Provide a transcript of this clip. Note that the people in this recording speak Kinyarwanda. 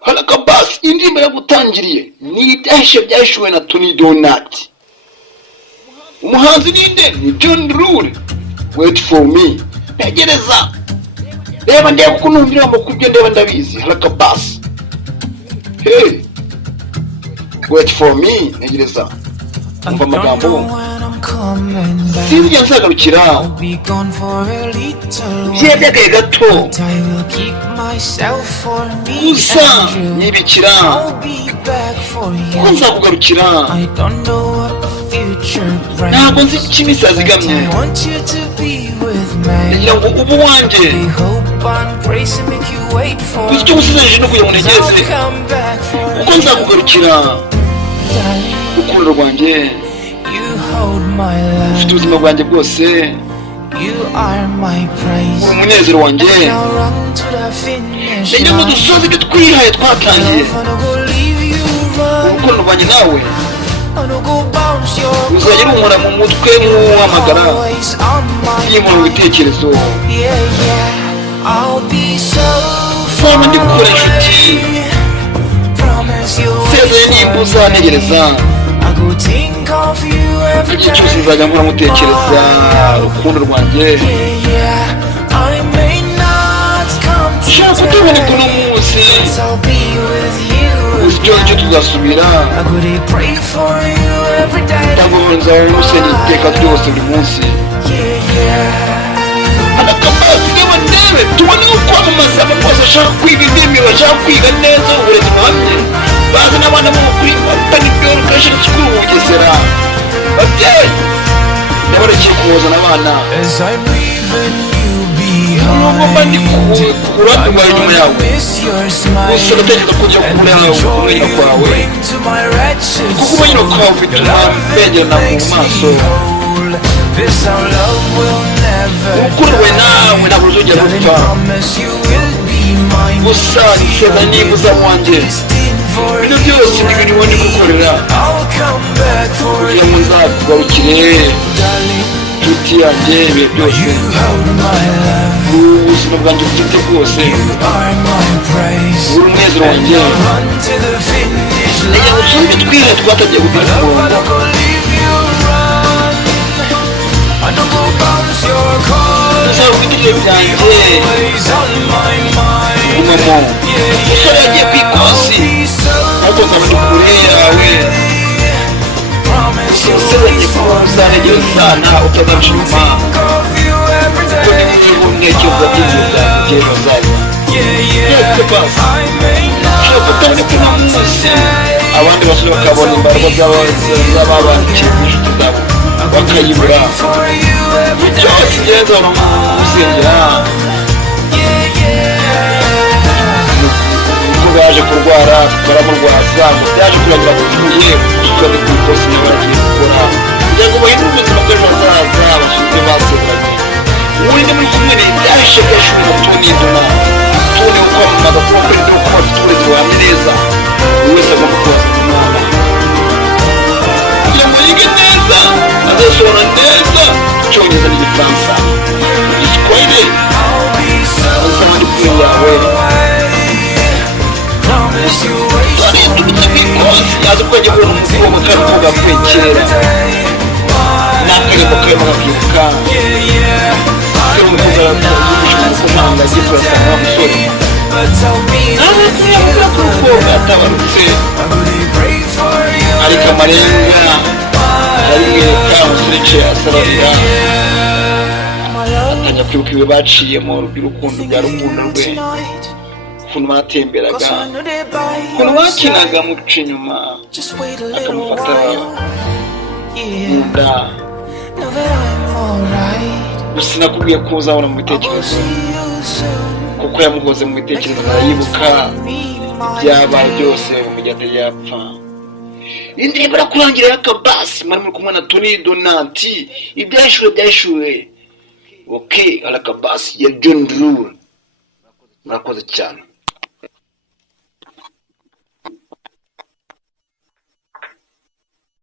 Halakabas indirimbo yagutangiriye ni ibyahise byashuwe na Tony Donat. Umuhanzi ninde? Ni John Rule. Wait for me. Tegereza. Reba ndeba kuko numvira mu kubyo ndeba ndabizi. Halakabas. Hey. Wait for me. Tegereza. Umva amagambo. Sinjya nzagarukira. Byebye gato. Gusa nyibikira. Ko nzakugarukira. Ntabwo nzi kimisazigamye. Ngira ngo ubu wanje. Bityo gusizeje no kugira ngo negeze. Uko nzakugarukira. Urukundo rwanjye. Ufite ubuzima bwanjye bwose. Umunezero wanjye. Ngira ngo dusoze ibyo twihaye twatangiye. Urukundo rwanjye nawe. Uzajya urumura mu mutwe nk'uhamagara. Yimura mu bitekerezo. Fama ndi gukora inshuti. Sezeye nimba uzanegereza. Igihe cyose nzajya mpora mutekereza urukundo rwanjye. Shaka kutuboneka uno munsi. Uzi icyo tuzasubira. Ntabwo nzahora musenya iteka ryose buri munsi. Halakabasi reba ndebe tubone uko kwamamaza abakozi bashaka kwiga indimi, bashaka kwiga neza uburezi buhamye. Bazi n'abana bo kuri Open Door Education School Bugesera. Babyeyi ndabarekeye kumuzana abana. Nubwo ndi kurandi wawe nyuma yawe. Gusa ndatekereza ko ujya kure yawe kumenya kwawe. Kuko umenya kwawe bituma mbengerana mu maso. Urukundo rwawe nawe ntabwo ruzongera gupfa. Gusa nseza niba uza wanjye. Ibintu byose ni ibintu ndi gukorera. Kugira ngo nzakugarukire. Inshuti yanjye ibihe byose. Ubuzima bwanjye bufite bwose. Uri umunezero wanjye. Ngira ngo usome ibyo twihaye twatagiye gutanga umurongo. Uzaba ufite ibihe byanjye. Gumamo. Umusore yagiye ku ikosi. Ariko nkaba ndi kure yawe. Usezanye ko uzanegereza nta utazarusha inyuma. Kuko ni nk'iyo ntekereza by'inzira by'ejo hazaza. Yose basi. Ushobora kutaboneka uno munsi. Abandi basore bakabona imbaraga z'ababandikiye ku inshuti zabo. Bakayibura. Byose bigeza no gusengera. Baje kurwara baramurwaza byaje kurangira kuvuye usore ku ikosi n'abaragiye gukora kugira ngo bahindure ubuzima bw'ejo hazaza abashinzwe basezeranye. Uri ni muri kumwe n'ibyahishe byashuwe na Tony Donat. Tony ukwamamaza kuba kuri biro kuba afite uburezi buhamye neza. Buri wese agomba kubaza umwana kugira ngo yige neza azasohora neza icyongereza n'igifaransa. Igiswahili azaba ari kure yawe. Yaza kwenye kuwa mkuu mkari kuga kwechera Nakari mkari mkariuka Kero mkuga yibishu mkumanga jifu ya sana msuri Kuya kukuga atabarutse Arika marenga Aringe kama suriche asararira Atanya kwibuka iwe baciye mu rukundo rwa rukundo rwe. Ukuntu batemberaga, ukuntu bakinaga muca inyuma akamufata mu nda. Gusa nakubwiye ko uzabona mu bitekerezo kuko yamuhoze mu bitekerezo arayibuka byabaye byose mu gihe atari yapfa. Indirimbo irakurangira Halakabasi muri kumwe na Tony Donat. Ibyashuwe. Okay, Halakabasi ya John Rule. Murakoze cyane.